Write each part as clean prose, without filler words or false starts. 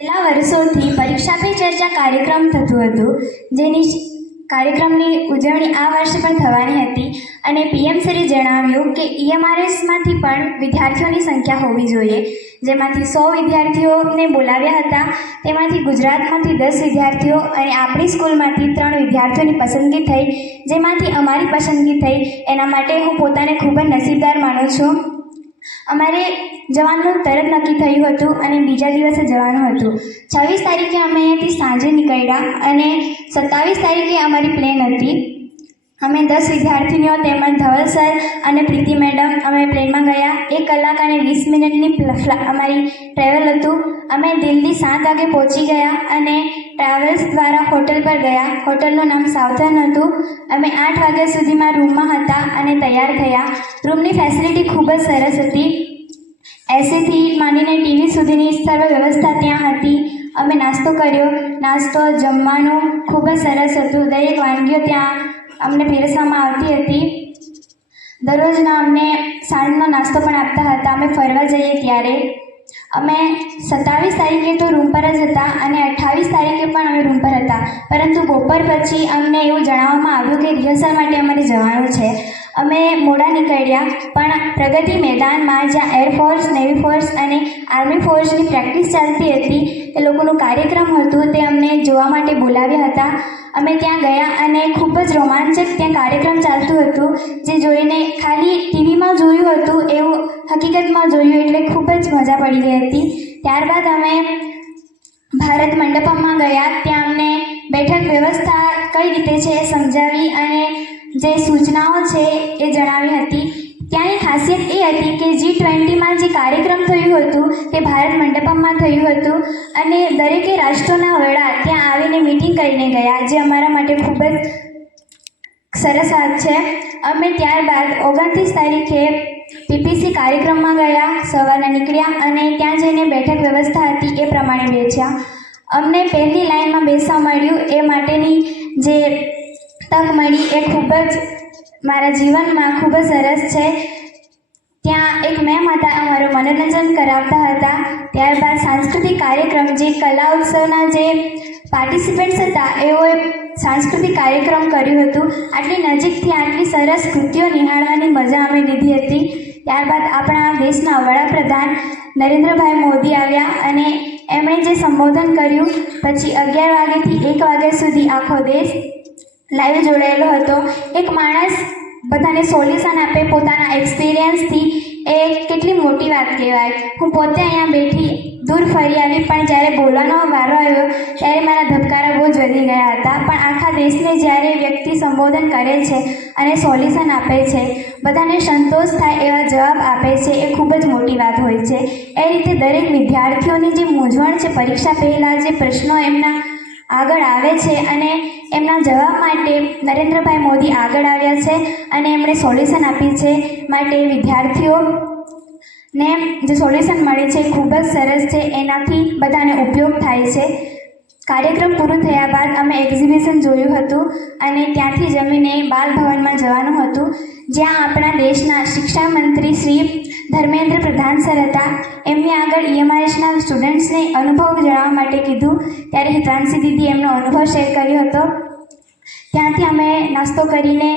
છેલ્લા વર્ષોથી પરીક્ષા પે ચર્ચા કાર્યક્રમ થતું હતું, જેની કાર્યક્રમની ઉજવણી આ વર્ષે પણ થવાની હતી. અને પીએમ સરે જણાવ્યું કે ઈએમઆરએસમાંથી પણ વિદ્યાર્થીઓની સંખ્યા હોવી જોઈએ, જેમાંથી 100 વિદ્યાર્થીઓને બોલાવ્યા હતા. તેમાંથી ગુજરાતમાંથી 10 વિદ્યાર્થીઓ અને આપણી સ્કૂલમાંથી 3 વિદ્યાર્થીઓની પસંદગી થઈ, જેમાંથી અમારી પસંદગી થઈ. એના માટે હું પોતાને ખૂબ જ નસીબદાર માનું છું. અમારે જવાનું તરત નક્કી થયું હતું અને બીજા દિવસે જવાનું હતું. 26 તારીખે અમે અહીંયાથી સાંજે નીકળ્યા અને 27 તારીખે અમારી પ્લેન હતી. અમે 10 વિદ્યાર્થીનીઓ તેમજ ધવલ સર અને પ્રીતિ મેડમ અમે પ્લેનમાં ગયા. 1 કલાક અને 20 મિનિટની અમારી ટ્રેવલ હતું. અમે દિલ્હી 7 વાગે પહોંચી ગયા અને ટ્રાવેલ્સ દ્વારા હોટલ પર ગયા. હોટલનું નામ સાવધાન હતું. અમે 8 વાગ્યા સુધીમાં રૂમમાં હતા અને તૈયાર થયા. રૂમની ફેસિલિટી ખૂબ જ સરસ હતી. એસીથી માંડીને ટીવી સુધીની સર્વ વ્યવસ્થા ત્યાં હતી. અમે નાસ્તો કર્યો. નાસ્તો જમવાનું ખૂબ જ સરસ હતું. દરેક વાનગીઓ ત્યાં અમને પીરસવામાં આવતી હતી. દરરોજના અમને સાંજનો નાસ્તો પણ આપતા હતા અમે ફરવા જઈએ ત્યારે. અમે 27 તારીખે તો રૂમ પર જ હતા અને 28 તારીખે પણ અમે રૂમ પર હતા, પરંતુ બપોર પછી અમને એવું જણાવવામાં આવ્યું કે રિહર્સલ માટે અમારે જવાનું છે. અમે મોડા નીકળ્યા, પણ પ્રગતિ મેદાનમાં જ્યાં એરફોર્સ, નેવી ફોર્સ અને આર્મી ફોર્સની પ્રેક્ટિસ ચાલતી હતી, એ લોકોનું કાર્યક્રમ હતું, તે અમને જોવા માટે બોલાવ્યા હતા. અમે ત્યાં ગયા અને ખૂબ જ રોમાંચક ત્યાં કાર્યક્રમ ચાલતું હતું, જે જોઈને ખાલી ટીવીમાં જોયું હતું એવું હકીકતમાં જોયું, એટલે ખૂબ જ મજા પડી ગઈ હતી. ત્યારબાદ અમે ભારત મંડપમમાં ગયા. ત્યાં અમને બેઠક વ્યવસ્થા કઈ રીતે છે એ સમજાવી અને જે સૂચનાઓ છે એ જણાવી હતી. ત્યાંની ખાસિયત એ હતી કે G20માં જે કાર્યક્રમ થયું હતું તે ભારત મંડપમમાં થયું હતું અને દરેકે રાષ્ટ્રોના વડા ત્યાં આવીને મિટિંગ કરીને ગયા, જે અમારા માટે ખૂબ જ સરસ વાત છે. અમે ત્યારબાદ 29 તારીખે પીપીસી કાર્યક્રમમાં ગયા. સવારના નીકળ્યા અને ત્યાં જઈને બેઠક વ્યવસ્થા હતી એ પ્રમાણે બેસ્યા. અમને પહેલી લાઇનમાં બેસવા મળ્યું, એ માટેની જે તક મળી એ ખૂબ જ મારા જીવનમાં ખૂબ જ સરસ છે. ત્યાં એક મેમ હતા, અમારું મનોરંજન કરાવતા હતા. ત્યારબાદ સાંસ્કૃતિક કાર્યક્રમ, જે કલા ઉત્સવના જે પાર્ટિસિપન્ટ્સ હતા એઓએ સાંસ્કૃતિક કાર્યક્રમ કર્યું હતું. આટલી નજીકથી આટલી સરસ કૃતિઓ નિહાળવાની મજા અમે લીધી હતી. ત્યારબાદ આપણા દેશના વડાપ્રધાન નરેન્દ્રભાઈ મોદી આવ્યા અને એમણે જે સંબોધન કર્યું, પછી 11 વાગ્યાથી 1 વાગ્યા સુધી આખો દેશ લાઈવ જોડાયેલો હતો. એક માણસ બધાને સોલ્યુશન આપે પોતાના એક્સપિરિયન્સથી, એ કેટલી મોટી વાત કહેવાય. હું પોતે અહીંયા બેઠી દૂર ફરી આવી, પણ જ્યારે બોલવાનો વારો આવ્યો ત્યારે મારા ધબકારા બહુ જ વધી ગયા હતા. પણ આખા દેશને જ્યારે વ્યક્તિ સંબોધન કરે છે અને સોલ્યુશન આપે છે, બધાને સંતોષ થાય એવા જવાબ આપે છે, એ ખૂબ જ મોટી વાત હોય છે. એ રીતે દરેક વિદ્યાર્થીઓની જે મૂંઝવણ છે, પરીક્ષા પહેલાં જે પ્રશ્નો એમના આગળ આવે છે અને એમના જવાબ માટે નરેન્દ્રભાઈ મોદી આગળ આવ્યા છે અને એમણે સોલ્યુશન આપ્યું છે. માટે વિદ્યાર્થીઓને જે સોલ્યુશન મળે છે એ ખૂબ જ સરસ છે. એનાથી બધાને ઉપયોગ થાય છે. કાર્યક્રમ પૂરું થયા બાદ અમે એક્ઝિબિશન જોયું હતું અને ત્યાંથી જમીને બાલ ભવનમાં જવાનું હતું, જ્યાં આપણા દેશના શિક્ષણ મંત્રી શ્રી ધર્મેન્દ્ર પ્રધાન સર હતા. એમની આગળ ઈએમઆરએસના સ્ટુડન્ટ્સને અનુભવ જણાવવા માટે કીધું, ત્યારે હિતવાંશી દીદી એમનો અનુભવ શેર કર્યો હતો. ત્યાંથી અમે નાસ્તો કરીને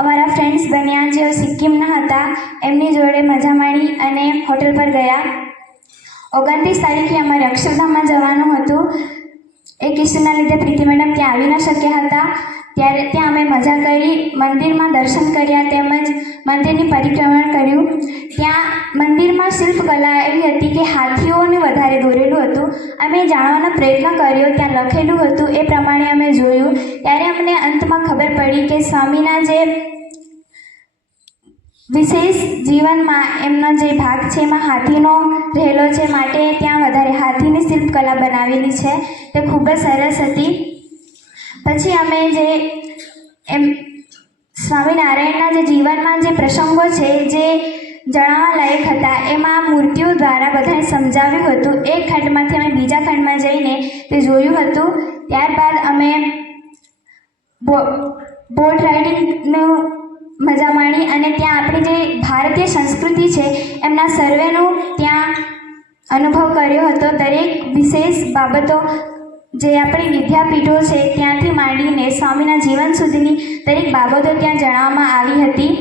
અમારા ફ્રેન્ડ્સ બન્યા, જેઓ સિક્કિમના હતા, એમની જોડે મજા માણી અને હોટલ પર ગયા. 29 તારીખે અમારે અક્ષરધામમાં જવાનું હતું. એક ઇસ્યુના લીધે પ્રીતિ મેડમ ત્યાં આવી ન શક્યા હતા. ત્યારે ત્યાં અમે મજા કરી, મંદિરમાં દર્શન કર્યા તેમજ મંદિરની પરિક્રમણ કર્યું. ત્યાં મંદિરમાં શિલ્પકલા એવી હતી કે હાથીઓને વધારે દોરેલું હતું. અમે જાણવાનો પ્રયત્ન કર્યો, ત્યાં લખેલું હતું એ પ્રમાણે અમે જોયું. ત્યારે અમને અંતમાં ખબર પડી કે સ્વામીના જે વિશેષ જીવનમાં એમનો જે ભાગ છે એમાં હાથીનો રહેલો છે, માટે ત્યાં વધારે હાથીની શિલ્પકલા બનાવેલી છે. તે ખૂબ જ સરસ હતી. પછી અમે જે સ્વામિનારાયણના જે જીવનમાં જે પ્રસંગો છે જે જણાવવા લાયક હતા, એમાં મૂર્તિઓ દ્વારા બધાને સમજાવ્યું હતું. એક ખંડમાંથી અમે બીજા ખંડમાં જઈને તે જોયું હતું. ત્યારબાદ અમે બોટ રાઇડિંગનું મજા માણી અને ત્યાં આપણી જે ભારતીય સંસ્કૃતિ છે એમના સર્વેનું ત્યાં અનુભવ કર્યો હતો. દરેક વિશેષ બાબતો જે આપણી વિદ્યાપીઠો છે ત્યાંથી માંડીને સ્વામીના જીવન સુધીની દરેક બાબતો ત્યાં જણાવવામાં આવી હતી.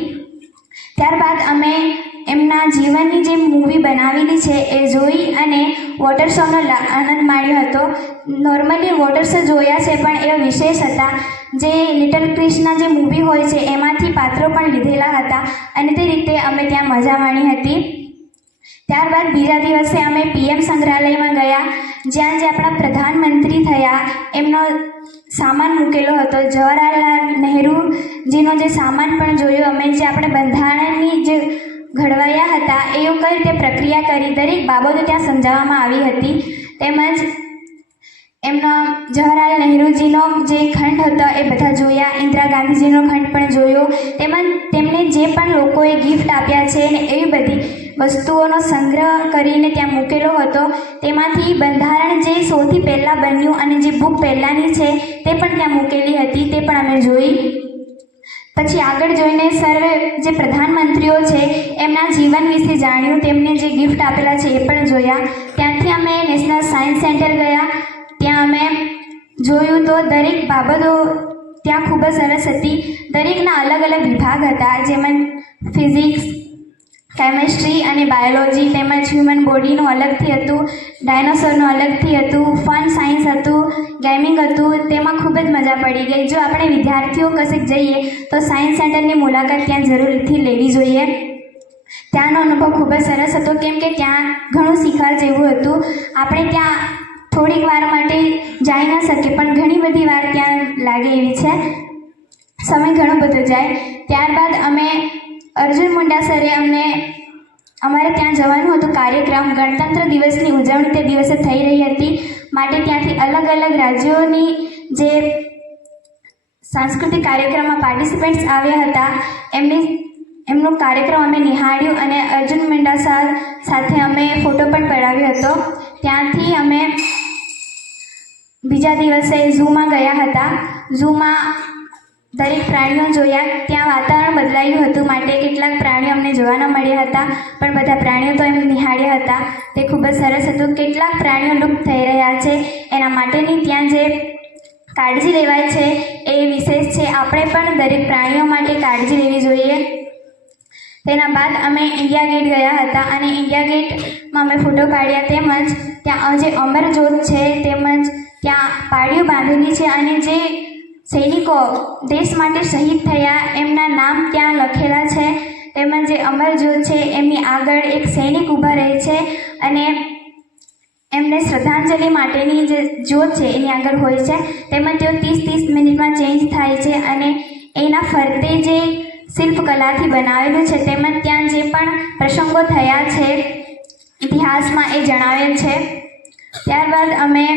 ત્યારબાદ અમે એમના જીવનની જે મૂવી બનાવેલી છે એ જોઈ અને વોટર શોનો આનંદ માણ્યો હતો. નોર્મલી વોટર શો જોયા છે પણ એવા વિશેષ હતા. જે લિટલ ક્રિશના જે મૂવી હોય છે એમાંથી પાત્રો પણ લીધેલા હતા અને તે રીતે અમે ત્યાં મજા માણી હતી. ત્યારબાદ બીજા દિવસે અમે PM સંગ્રહાલયમાં ગયા, જ્યાં જે આપણા પ્રધાનમંત્રી થયા એમનો સામાન મૂકેલો હતો. જવાહરલાલ નહેરુજીનો જે સામાન પણ જોયો અમે. જે આપણે બંધારણની જે ઘડવાયા હતા એ કઈ રીતે પ્રક્રિયા કરી દરેક બાબતો ત્યાં સમજાવવામાં આવી હતી. તેમજ એમનો જવાહરલાલ નહેરુજીનો જે ખંડ હતો એ બધા જોયા. ઇન્દિરા ગાંધીજીનો ખંડ પણ જોયો. તેમજ તેમને જે પણ લોકોએ ગિફ્ટ આપ્યા છે અને એવી બધી વસ્તુઓનો સંગ્રહ કરીને ત્યાં મૂકેલો હતો. તેમાંથી બંધારણ જે સૌથી પહેલાં બન્યું અને જે બુક પહેલાંની છે તે પણ ત્યાં મૂકેલી હતી, તે પણ અમે જોઈ. પછી આગળ જોઈને સર્વે જે પ્રધાનમંત્રીઓ છે એમના જીવન વિશે જાણ્યું. તેમને જે ગિફ્ટ આપેલા છે એ પણ જોયા. ત્યાંથી અમે નેશનલ સાયન્સ સેન્ટર ગયા. ત્યાં અમે જોયું તો દરેક બાબતો ત્યાં ખૂબ જ સરસ હતી. દરેકના અલગ અલગ વિભાગ હતા, જેમાં ફિઝિક્સ, કેમેસ્ટ્રી અને બાયોલોજી, તેમજ હ્યુમન બોડીનું અલગથી હતું, ડાયનોસોરનું અલગથી હતું, ફન સાયન્સ હતું, ગેમિંગ હતું. તેમાં ખૂબ જ મજા પડી ગઈ. જો આપણે વિદ્યાર્થીઓ કશેક જઈએ તો સાયન્સ સેન્ટરની મુલાકાત ત્યાં જરૂરથી લેવી જોઈએ. ત્યાંનો અનુભવ ખૂબ જ સરસ હતો, કેમ કે ત્યાં ઘણું શીખવા જેવું હતું. આપણે ત્યાં થોડીક વાર માટે જઈ ન શકીએ પણ ઘણી બધી વાર ત્યાં લાગે એવી છે, સમય ઘણો બધો જાય. ત્યારબાદ અમે અર્જુન મુંડા સરે અમારે ત્યાં જવાનું હતું કાર્યક્રમ. ગણતંત્ર દિવસની ઉજવણી તે દિવસે થઈ રહી હતી, માટે ત્યાંથી અલગ અલગ રાજ્યોની જે સાંસ્કૃતિક કાર્યક્રમમાં પાર્ટિસિપન્ટ્સ આવ્યા હતા એમનો કાર્યક્રમ અમે નિહાળ્યું અને અર્જુન મુંડા સર સાથે અમે ફોટો પણ પડાવ્યો હતો. ત્યાંથી અમે બીજા દિવસે ઝૂમાં ગયા હતા. ઝૂમાં દરેક પ્રાણીઓ જોયા. ત્યાં વાતાવરણ બદલાયું હતું માટે કેટલાક પ્રાણીઓ અમને જોવા ન મળ્યા હતા, પણ બધા પ્રાણીઓ તો એમ નિહાળ્યા હતા. તે ખૂબ જ સરસ હતું. કેટલાક પ્રાણીઓ લુપ્ત થઈ રહ્યા છે એના માટેની ત્યાં જે કાળજી લેવાય છે એ વિશેષ છે. આપણે પણ દરેક પ્રાણીઓ માટે કાળજી લેવી જોઈએ. તેના બાદ અમે ઇન્ડિયા ગેટ ગયા હતા અને ઇન્ડિયા ગેટમાં અમે ફોટો પાડ્યા. તેમજ ત્યાં જે અમર જ્યોત છે તેમજ ત્યાં પાળીઓ બાંધેલી છે અને જે સૈનિકો દેશ માટે શહીદ થયા એમના નામ ત્યાં લખેલા છે. તેમજ જે અમર જ્યોત છે એમની આગળ એક સૈનિક ઊભા રહે છે અને એમને શ્રદ્ધાંજલિ માટેની જે જ્યોત છે એની આગળ હોય છે. તેમજ તેઓ 30-30 મિનિટમાં ચેન્જ થાય છે અને એના ફરતે જે શિલ્પકલાથી બનાવેલું છે તેમજ ત્યાં જે પણ પ્રસંગો થયા છે ઇતિહાસમાં એ જણાવેલ છે. ત્યારબાદ અમે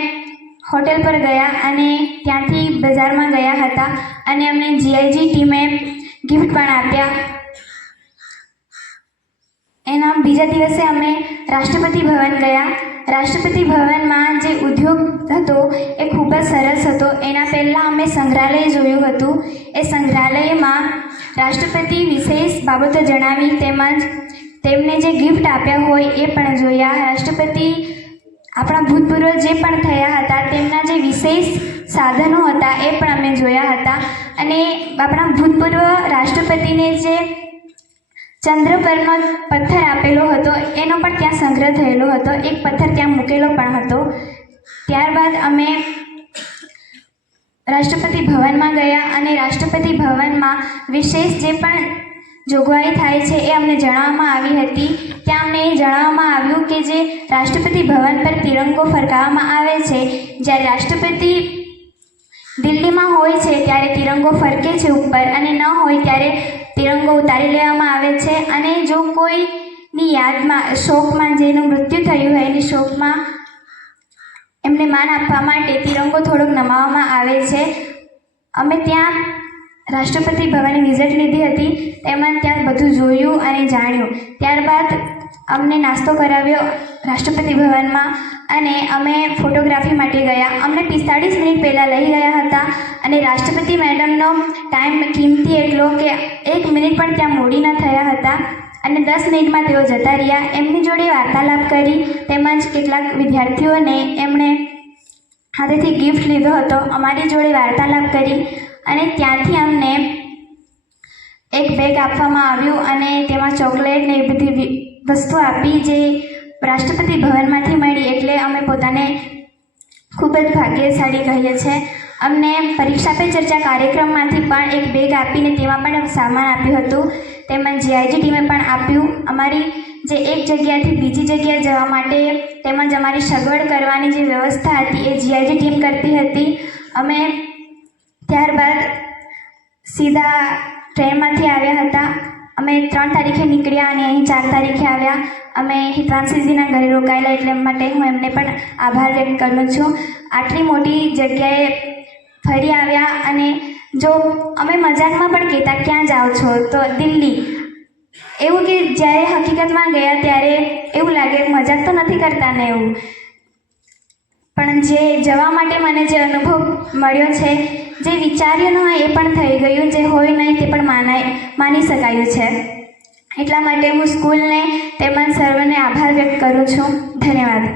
હોટેલ પર ગયા અને ત્યાંથી બજારમાં ગયા હતા અને અમને GIG ટીમે ગિફ્ટ પણ આપ્યા. એના બીજા દિવસે અમે રાષ્ટ્રપતિ ભવન ગયા. રાષ્ટ્રપતિ ભવનમાં જે ઉદ્યોગ હતો એ ખૂબ જ સરસ હતો. એના પહેલાં અમે સંગ્રહાલય જોયું હતું. એ સંગ્રહાલયમાં રાષ્ટ્રપતિ વિશેષ બાબતો જણાવી તેમજ તેમને જે ગિફ્ટ આપ્યા હોય એ પણ જોયા. રાષ્ટ્રપતિ આપણા ભૂતપૂર્વ જે પણ થયા હતા તેમના જે વિશેષ સાધનો હતા એ પણ અમે જોયા હતા અને આપણા ભૂતપૂર્વ રાષ્ટ્રપતિને જે ચંદ્ર પરનો પથ્થર આપેલો હતો એનો પણ ત્યાં સંગ્રહ થયેલો હતો. એક પથ્થર ત્યાં મૂકેલો પણ હતો. ત્યારબાદ અમે રાષ્ટ્રપતિ ભવનમાં ગયા અને રાષ્ટ્રપતિ ભવનમાં વિશેષ જે પણ જોગવાઈ થાય છે એ અમને જણાવવામાં આવી હતી. ત્યાં અમને એ જણાવવામાં આવ્યું કે જે રાષ્ટ્રપતિ ભવન પર તિરંગો ફરકાવવામાં આવે છે. જ્યારે રાષ્ટ્રપતિ દિલ્હીમાં હોય છે ત્યારે તિરંગો ફરકે છે ઉપર અને ન હોય ત્યારે તિરંગો ઉતારી લેવામાં આવે છે અને જો કોઈની યાદમાં શોકમાં જેનું મૃત્યુ થયું હોય એની શોકમાં એમને માન આપવા માટે તિરંગો થોડોક નમાવવામાં આવે છે. અમે ત્યાં રાષ્ટ્રપતિ ભવનની વિઝિટ લીધી હતી, તેમજ ત્યાં બધું જોયું અને જાણ્યું. ત્યારબાદ અમને નાસ્તો કરાવ્યો રાષ્ટ્રપતિ ભવનમાં અને અમે ફોટોગ્રાફી માટે ગયા. અમને 45 મિનિટ પહેલાં લઈ ગયા હતા અને રાષ્ટ્રપતિ મેડમનો ટાઈમ કિંમતી એટલો કે 1 મિનિટ પણ ત્યાં મોડી ન થયા હતા. અને 10 મિનિટમાં તેઓ જતા રહ્યા. એમની જોડે વાર્તાલાપ કરી તેમજ કેટલાક વિદ્યાર્થીઓને એમણે હાથેથી ગિફ્ટ લીધો હતો. અમારી જોડે વાર્તાલાપ કરી અને ત્યાંથી અમને એક બેગ આપવામાં આવ્યું અને તેમાં ચોકલેટ ને એ બધી વસ્તુ આપી જે રાષ્ટ્રપતિ ભવનમાંથી મળી. એટલે અમે પોતાને ખૂબ જ ભાગ્યશાળી કહીએ છીએ. અમને પરીક્ષા પે ચર્ચા કાર્યક્રમમાંથી પણ એક બેગ આપીને તેમાં પણ સામાન આપ્યું હતું. તેમજ જીઆઈજી ટીમે પણ આપ્યું. અમારી જે એક જગ્યાએથી બીજી જગ્યાએ જવા માટે તેમજ અમારી સગવડ કરવાની જે વ્યવસ્થા હતી એ જીઆઈજી ટીમ કરતી હતી. અમે ત્યારબાદ સીધા ટ્રેનમાંથી આવ્યા હતા. અમે 3 તારીખે નીકળ્યા અને અહીં 4 તારીખે આવ્યા. અમે હિતવાનસિંહજીના ઘરે રોકાયેલા એટલે માટે હું એમને પણ આભાર વ્યક્ત કરું છું. આટલી મોટી જગ્યાએ ફરી આવ્યા અને જો અમે મજાકમાં પણ કહેતા ક્યાં જાઓ છો તો દિલ્હી, એવું કે જ્યારે હકીકતમાં ગયા ત્યારે એવું લાગે મજાક તો નથી કરતા ને એવું. પણ જે જવા માટે મને જે અનુભવ મળ્યો છે, જે વિચાર્યું ન હોય એ પણ થઈ ગયું, જે હોય નહીં તે પણ માની શકાયું છે. એટલા માટે હું સ્કૂલને તેમજ સર્વને આભાર વ્યક્ત કરું છું. ધન્યવાદ.